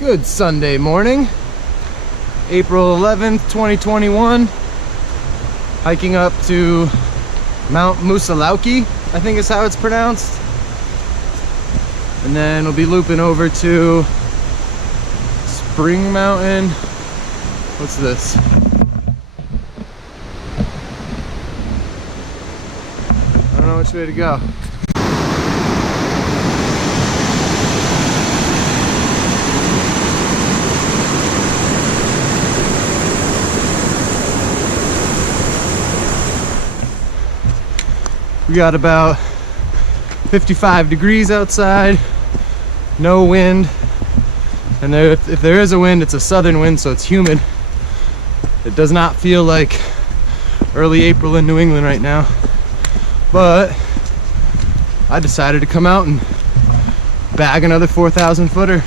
Good Sunday morning, April 11th, 2021. Hiking up to Mt Moosilauke, I think is how it's pronounced. And then we'll be looping over to Spring Mountain. What's this? I don't know which way to go. We got about 55 degrees outside, no wind, and if there is a wind, it's a southern wind, so it's humid. It does not feel like early April in New England right now, but I decided to come out and bag another 4,000 footer.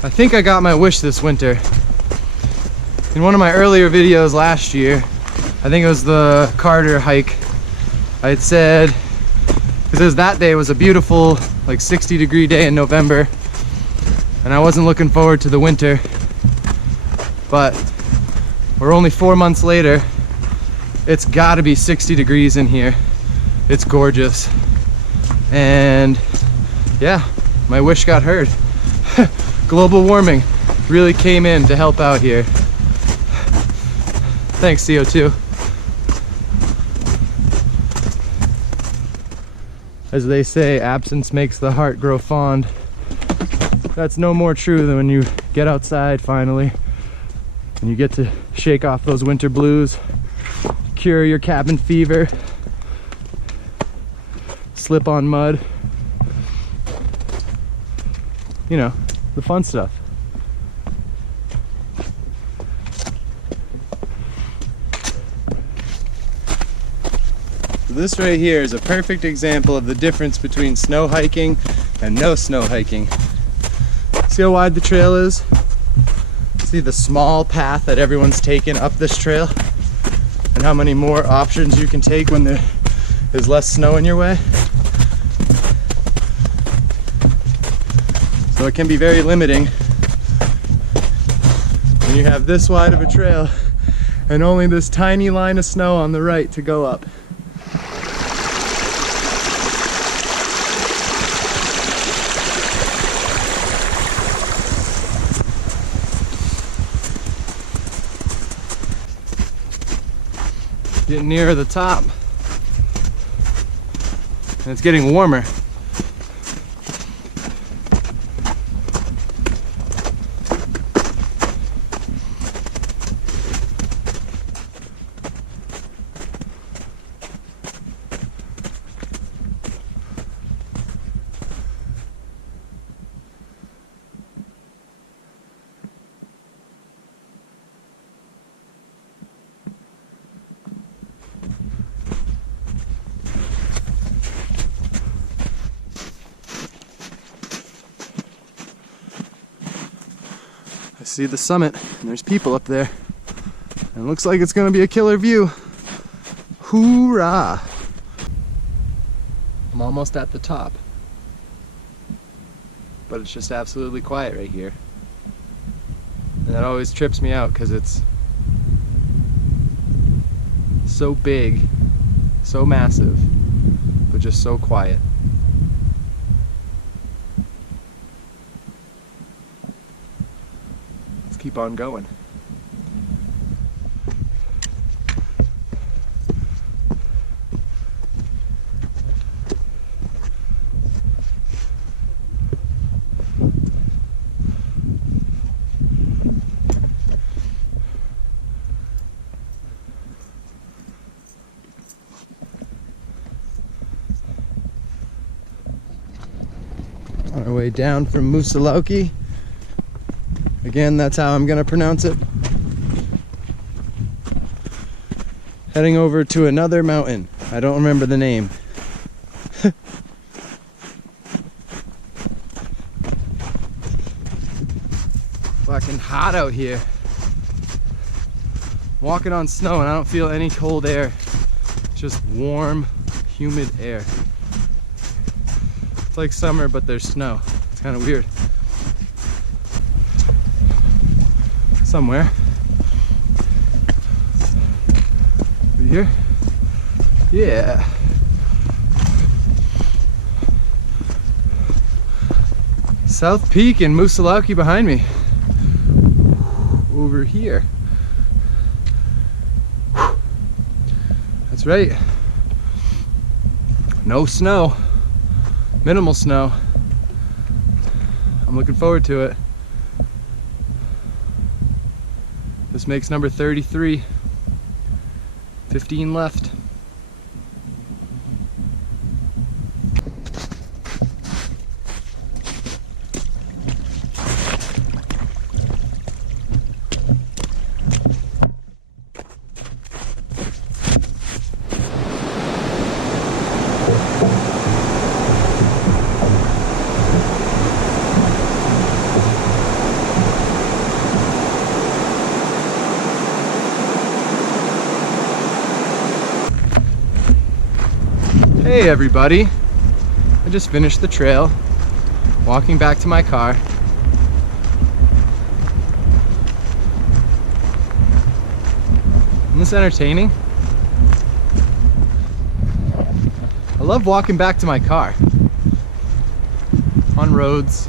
I think I got my wish this winter. In one of my earlier videos last year, I think it was the Carter hike, I had said, because that day was a beautiful like 60-degree day in November, and I wasn't looking forward to the winter, but we're only 4 months later. It's gotta be 60 degrees in here. It's gorgeous. And yeah, my wish got heard. Global warming really came in to help out here. Thanks, CO2. As they say, absence makes the heart grow fond. That's no more true than when you get outside finally and you get to shake off those winter blues, cure your cabin fever, slip on mud. You know, the fun stuff. So this right here is a perfect example of the difference between snow hiking and no snow hiking. See how wide the trail is? See the small path that everyone's taken up this trail? And how many more options you can take when there is less snow in your way? So it can be very limiting when you have this wide of a trail and only this tiny line of snow on the right to go up. Getting nearer the top, and it's getting warmer. I see the summit and there's people up there, and it looks like it's going to be a killer view. Hoorah! I'm almost at the top, but it's just absolutely quiet right here. And that always trips me out because it's so big, so massive, but just so quiet. Let's keep on going. On our way down from Moosilauke. Again, that's how I'm gonna pronounce it. Heading over to another mountain. I don't remember the name. Fucking hot out here. Walking on snow and I don't feel any cold air. Just warm, humid air. It's like summer, but there's snow. It's kind of weird. Somewhere. Right here? Yeah. South Peak and Moosilauke behind me. Over here. That's right. No snow. Minimal snow. I'm looking forward to it. This makes number 33. 15 left. Hey everybody, I just finished the trail, walking back to my car. Isn't this entertaining? I love walking back to my car. On roads,